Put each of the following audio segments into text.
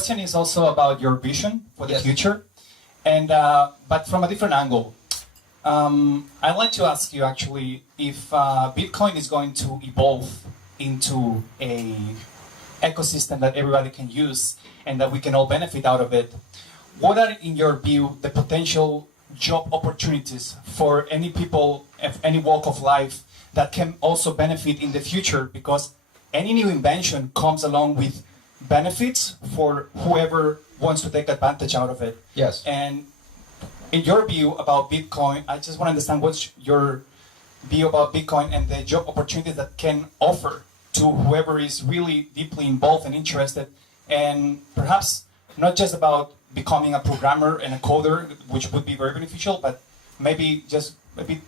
question is also about your vision for the future, and but from a different angle. I'd like to ask you actually if Bitcoin is going to evolve into a ecosystem that everybody can use and that we can all benefit out of it. What are, in your view, the potential job opportunities for any people of any walk of life that can also benefit in the future? Because any new invention comes along with benefits for whoever wants to take advantage out of it. Yes. And in your view about Bitcoin, I just want to understand what's your view about Bitcoin and the job opportunities that can offer to whoever is really deeply involved and interested, and perhaps not just about becoming a programmer and a coder, which would be very beneficial, but maybe just a bit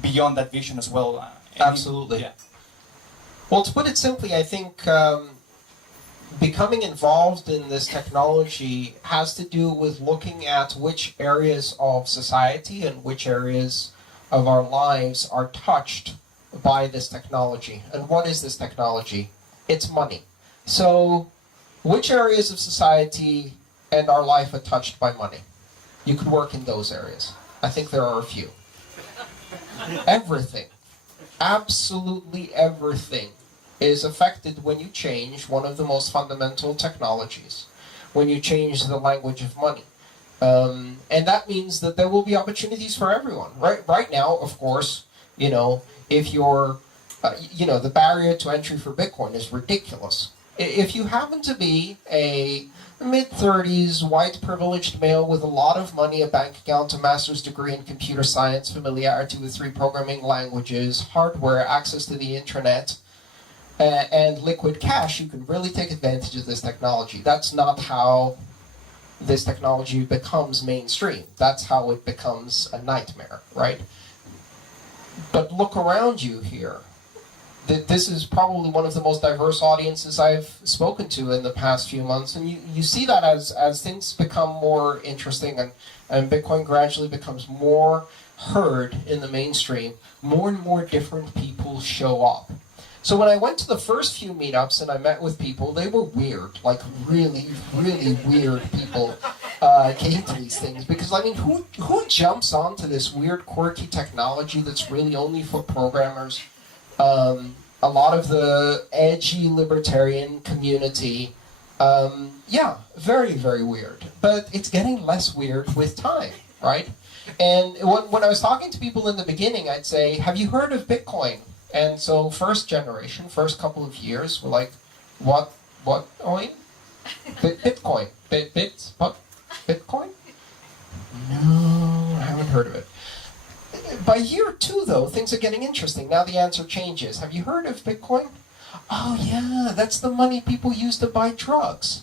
beyond that vision as well. Absolutely. Yeah. Well, to put it simply, I think becoming involved in this technology has to do with looking at which areas of society and which areas of our lives are touched by this technology. And what is this technology? It's money. So which areas of society and our life are touched by money? You could work in those areas. I think there are a few. Everything, absolutely everything, is affected when you change one of the most fundamental technologies, when you change the language of money. And that means that there will be opportunities for everyone. Right now, of course, if you're, the barrier to entry for Bitcoin is ridiculous. If you happen to be a mid-30s, white privileged male with a lot of money, a bank account, a master's degree in computer science, familiarity with 3 programming languages, hardware, access to the internet, and liquid cash, you can really take advantage of this technology. That's not how this technology becomes mainstream. That's how it becomes a nightmare, right? But look around you here. This is probably one of the most diverse audiences I've spoken to in the past few months, and you see that as things become more interesting and Bitcoin gradually becomes more heard in the mainstream, more and more different people show up. So when I went to the first few meetups and I met with people, they were weird, like really, really weird people came to these things. Because, I mean, who jumps onto this weird, quirky technology that's really only for programmers? A lot of the edgy libertarian community, yeah, very, very weird. But it's getting less weird with time, right? And when I was talking to people in the beginning, I'd say, have you heard of Bitcoin? And so first generation, first couple of years, were like, what coin? Bitcoin. Bitcoin? No, I haven't heard of it. By year 2, though, things are getting interesting. Now the answer changes. Have you heard of Bitcoin? Oh, yeah, that's the money people use to buy drugs.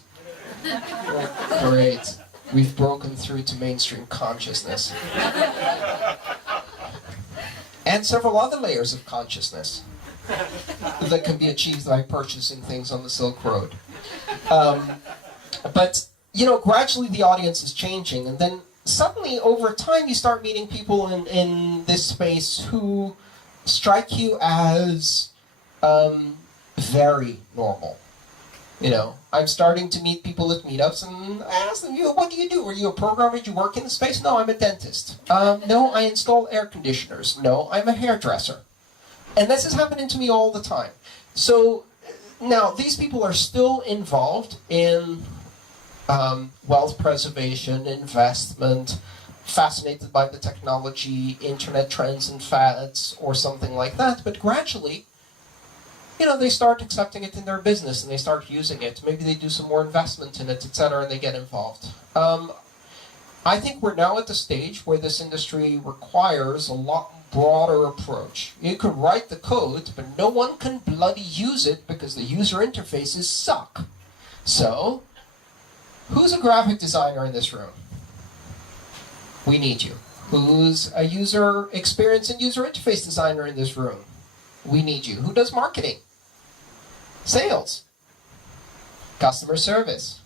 Great. We've broken through to mainstream consciousness. And several other layers of consciousness that can be achieved by purchasing things on the Silk Road. But, gradually the audience is changing, and then suddenly, over time, you start meeting people in this space who strike you as very normal. I'm starting to meet people at meetups, and I ask them, what do you do? Are you a programmer? Do you work in the space? No, I'm a dentist. No, I install air conditioners. No, I'm a hairdresser. And this is happening to me all the time. So now, these people are still involved in wealth preservation, investment, fascinated by the technology, internet trends and fads, or something like that. But gradually, they start accepting it in their business and they start using it. Maybe they do some more investment in it, etc., and they get involved. I think we're now at the stage where this industry requires a lot broader approach. You can write the code, but no one can bloody use it because the user interfaces suck. So, who's a graphic designer in this room? We need you. Who's a user experience and user interface designer in this room? We need you. Who does marketing? Sales. Customer service.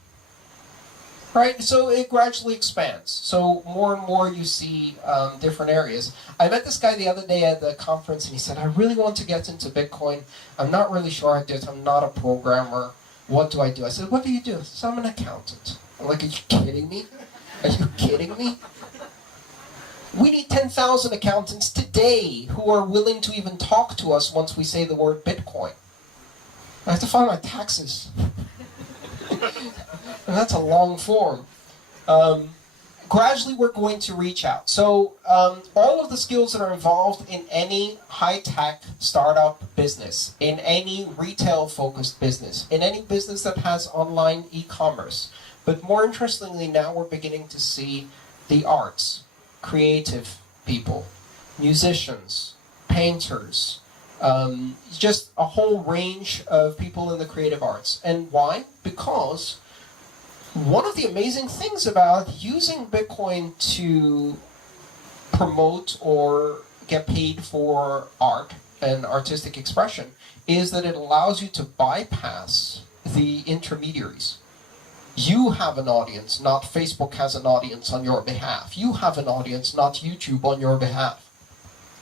Right? So it gradually expands. So more and more you see different areas. I met this guy the other day at the conference and he said, I really want to get into Bitcoin. I'm not really sure I did. I'm not a programmer. what do I do? I said, what do you do? I said, I'm an accountant. I'm like, are you kidding me? Are you kidding me? We need 10,000 accountants today who are willing to even talk to us once we say the word Bitcoin. I have to file my taxes. And that's a long form. Gradually, we're going to reach out. So all of the skills that are involved in any high-tech startup business, in any retail-focused business, in any business that has online e-commerce. But more interestingly, now we're beginning to see the arts, creative people, musicians, painters, just a whole range of people in the creative arts. And why? Because one of the amazing things about using Bitcoin to promote or get paid for art and artistic expression is that it allows you to bypass the intermediaries. You have an audience, not Facebook has an audience on your behalf. You have an audience, not YouTube on your behalf.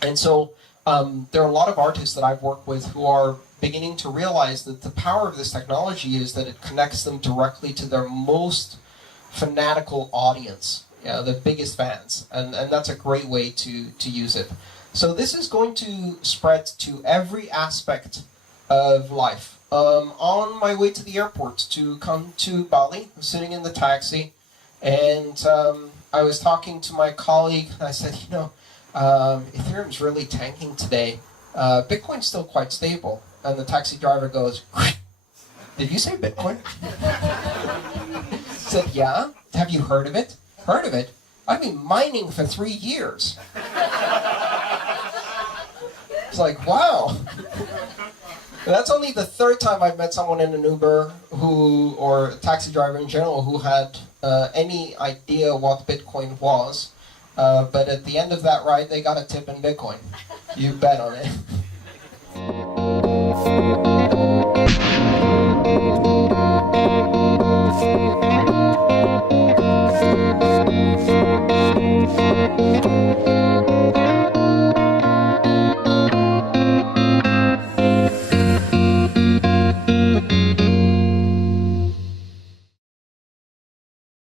And so there are a lot of artists that I've worked with who are beginning to realize that the power of this technology is that it connects them directly to their most fanatical audience, the biggest fans, and that's a great way to use it. So this is going to spread to every aspect of life. On my way to the airport to come to Bali, I'm sitting in the taxi, and I was talking to my colleague, and I said, Ethereum's really tanking today. Bitcoin's still quite stable. And the taxi driver goes, did you say Bitcoin? I said, yeah. Have you heard of it? Heard of it? I've been mining for 3 years. It's like, wow. That's only the third time I've met someone in an Uber or a taxi driver in general who had any idea what Bitcoin was. But at the end of that ride, they got a tip in Bitcoin. You bet on it.